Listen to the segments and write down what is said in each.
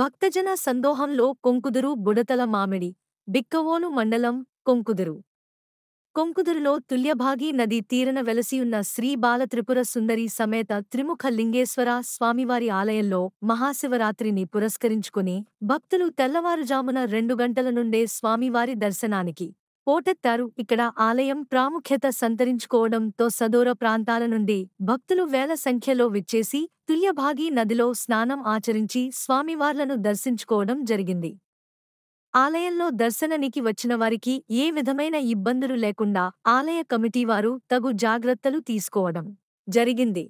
భక్తజన సందోహంలో కొంకుదురు బుడతల మామిడి బిక్కవోలు మండలం కొంకుదురు కొంకుదురులో తుల్యభాగి నదీ తీరన వెలసియున్న శ్రీ బాలత్రిపుర సుందరి సమేత త్రిముఖ లింగేశ్వర స్వామివారి ఆలయంలో మహాశివరాత్రిని పురస్కరించుకుని భక్తులు తెల్లవారుజామున 2 గంటల నుండే స్వామివారి దర్శనానికి పోటెత్తారు. ఇక్కడ ఆలయం ప్రాముఖ్యత సంతరించుకోవడంతో సదూర ప్రాంతాల నుండి భక్తులు వేల సంఖ్యలో విచ్చేసి తుల్యభాగి నదిలో స్నానం ఆచరించి స్వామివార్లను దర్శించుకోవడం జరిగింది. ఆలయంలో దర్శనానికి వచ్చిన వారికి ఏ విధమైన ఇబ్బందులు లేకుండా ఆలయ కమిటీవారు తగు జాగ్రత్తలు తీసుకోవడం జరిగింది.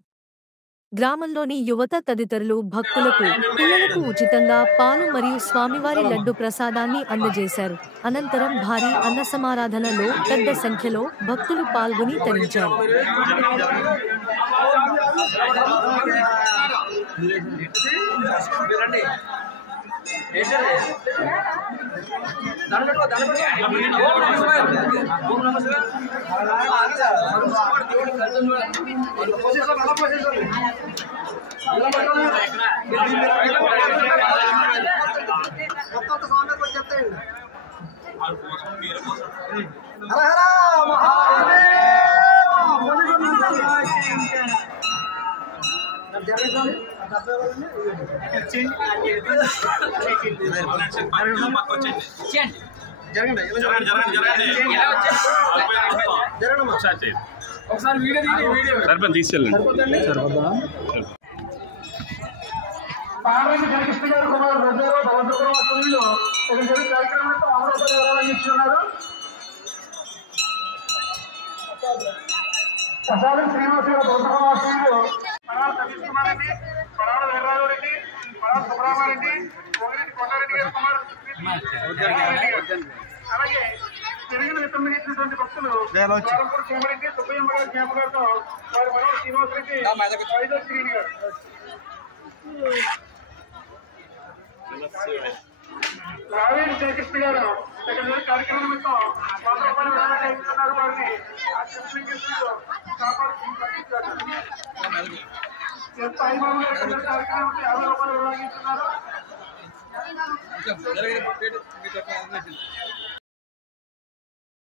గ్రామంలోని యువత తదితరులు భక్తులకు పిల్లలకు ఉచితంగా పాలు మరియు స్వామివారి లడ్డు ప్రసాదాన్ని అందజేశారు. అనంతరం భారీ అన్నసమారాధనలో పెద్ద సంఖ్యలో భక్తులు పాల్గొని తరించారు. సర్పంచ్ తీసుకెళ్ళండి. పార్వతి జగకృష్ణ గారు కుమారు రోజారో భగవంతుడు అసలు ఇక్కడ జరిగే కార్యక్రమంలో అమరావతి వివరాలు ఇస్తున్నారు. ప్రసాదం శ్రీనివాస భగవంతుడు పడాల సతీష్ కుమార్ రెడ్డి, పడాల వీరరాజు రెడ్డి, పడాల సుబ్రహ్మారెడ్డి, కోగిరెడ్డి కొండారెడ్డి గారు కుమారు అలాగే తెలుగులో విత్తనం ఇచ్చినటువంటి భక్తులు వారంపూడి సోమరెడ్డి, సుబ్బయ్యమ్మ గారి జ్ఞాపకాలతో వారి మనోహర్ శ్రీనివాస రెడ్డి, వైజాగ్ శ్రీని గారు రావేడి జయకృష్ణ గారు ఇక్కడ కార్యక్రమం నిమిత్తం 100 రూపాయలు విరాళాలు ఇస్తున్నారు. వారిని సాయిబాబు గారు కార్యక్రమానికి 50 రూపాయలు విరాళాలు ఇస్తున్నారు.